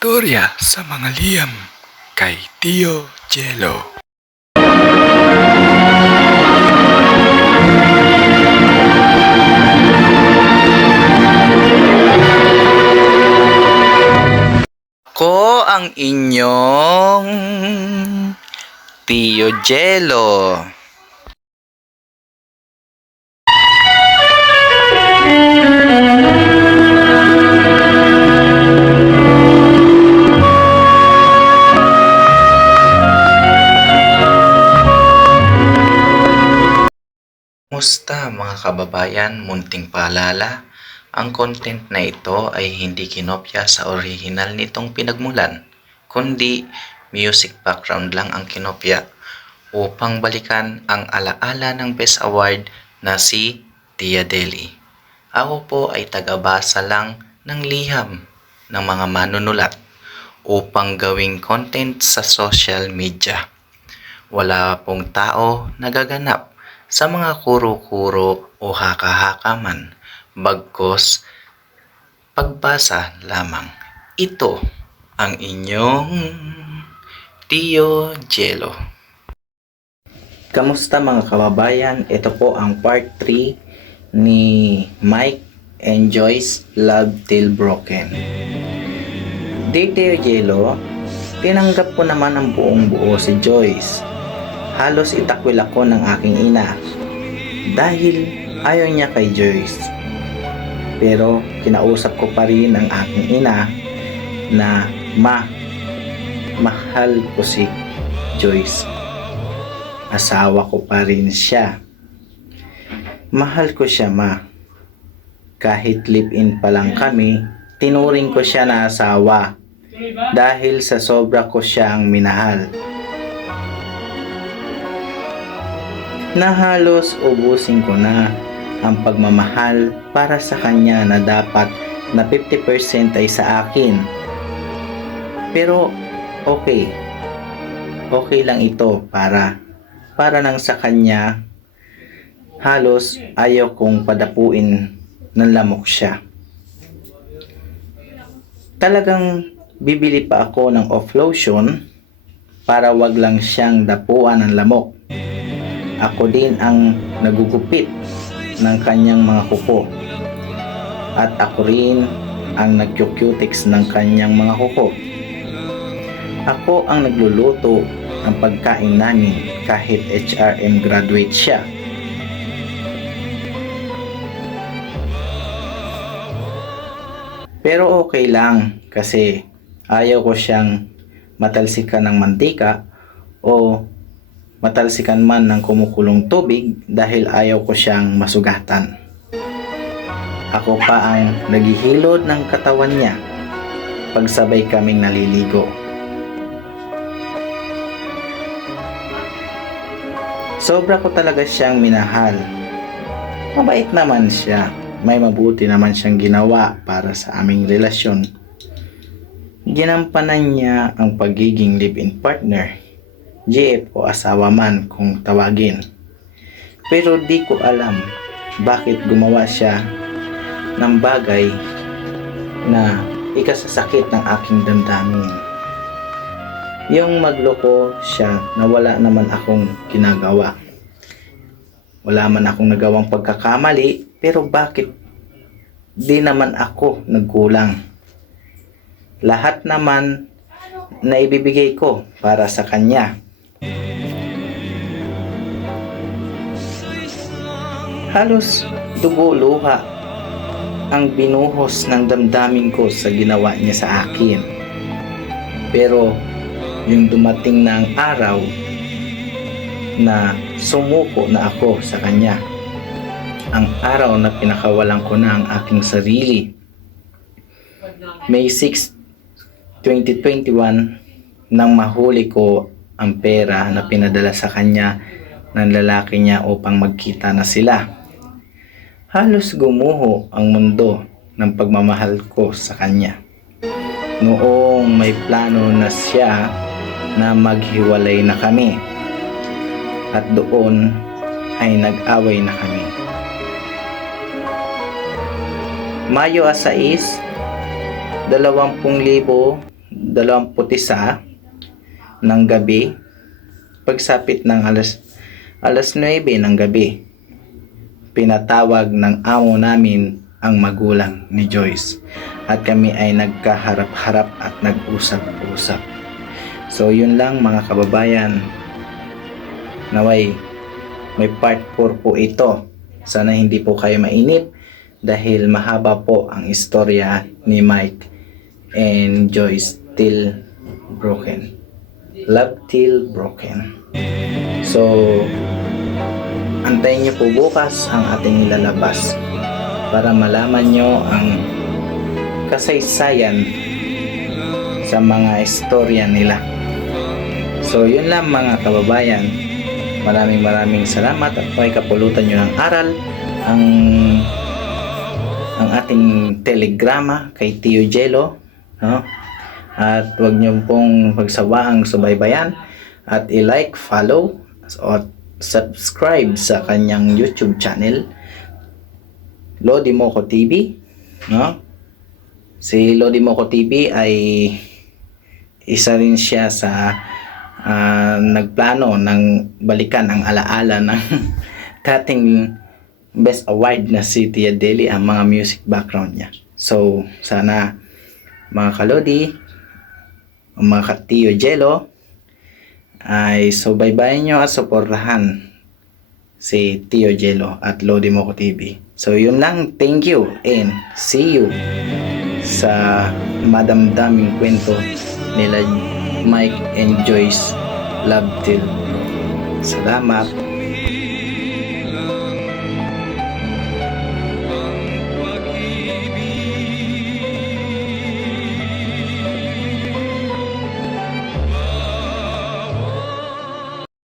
Istorya sa mga liyam kay Tio Jello. Ako ang inyong Tio Jello. Musta mga kababayan, munting paalala, ang content na ito ay hindi kinopya sa original nitong pinagmulan, kundi music background lang ang kinopya upang balikan ang alaala ng Best Award na si Tia Deli. Ako po ay tagabasa lang ng liham ng mga manunulat upang gawing content sa social media. Wala pong tao nagaganap sa mga kuro-kuro o haka-haka man, bagkos pagbasa lamang. Ito ang inyong Tio Jello. Kamusta mga kababayan? Ito po ang part 3 ni Mike and Joyce Love Till Broken. Dear Tio Jello, tinanggap ko naman ang buong buo si Joyce. Halos itakwil ako ng aking ina dahil ayaw niya kay Joyce. Pero kinausap ko pa rin ang aking ina na mahal ko si Joyce. Asawa ko pa rin siya. Mahal ko siya, ma. Kahit live-in pa lang kami, tinuring ko siya na asawa dahil sa sobra ko siyang minahal. Na halos ubusin ko na ang pagmamahal para sa kanya na dapat na 50% ay sa akin. Pero okay lang ito para nang sa kanya. Halos ayaw kong padapuin ng lamok siya. Talagang bibili pa ako ng off lotion para wag lang siyang dapuan ng lamok. Ako din ang nagugupit ng kanyang mga kuko. At ako rin ang nagkukutex ng kanyang mga kuko. Ako ang nagluluto ng pagkain namin kahit HRM graduate siya. Pero okay lang kasi ayaw ko siyang matalsikan ng mantika o matalsikan man ng kumukulong tubig dahil ayaw ko siyang masugatan. Ako pa ang naghihilod ng katawan niya pagsabay kaming naliligo. Sobra ko talaga siyang minahal. Mabait naman siya. May mabuti naman siyang ginawa para sa aming relasyon. Ginampanan niya ang pagiging live-in partner, GF o asawa man kung tawagin. Pero di ko alam bakit gumawa siya ng bagay na ikasasakit ng aking damdamin. Yung magloko siya na wala naman akong ginagawa. Wala man akong nagawang pagkakamali, pero bakit di naman ako nagkulang? Lahat naman na ibibigay ko para sa kanya. Halos dugo-luha ang binuhos ng damdamin ko sa ginawa niya sa akin. Pero yung dumating na ang araw na sumuko na ako sa kanya, ang araw na pinakawalan ko na ang aking sarili, May 6, 2021, nang mahuli ko ang pera na pinadala sa kanya ng lalaki niya upang magkita na sila. Halos gumuho ang mundo ng pagmamahal ko sa kanya. Noong may plano na siya na maghiwalay na kami, at doon ay nag-away na kami. Mayo 6, 20,000 21 ng gabi, pagsapit ng alas 9 ng gabi, pinatawag ng amo namin ang magulang ni Joyce at kami ay nagkaharap-harap at nag-usap-usap. So yun lang mga kababayan, naway may part 4 po ito. Sana hindi po kayo mainip dahil mahaba po ang istorya ni Mike and Joyce till broken. Love till broken. So antayin niyo po bukas ang ating ilalabas para malaman nyo ang kasaysayan sa mga istorya nila. So yun lang mga kababayan, maraming salamat at may kapulutan nyo ng aral ang ating telegrama kay Tio Jello, no? At huwag nyo pong pagsawaang subaybayan at i-like, follow at subscribe sa kanyang YouTube channel, Lodi Moco TV, no? Si Lodi Moco TV ay isa rin siya sa nagplano ng balikan ang alaala ng dating best award na si Tia Deli, ang mga music background niya. So sana mga kalodi, mga ka-Tio Jello ay subaybayan nyo at suportahan si Tio Jello at Lodi Moco TV. So yun lang, thank you and see you sa madamdaming kwento nila Mike and Joyce Love Till. Salamat.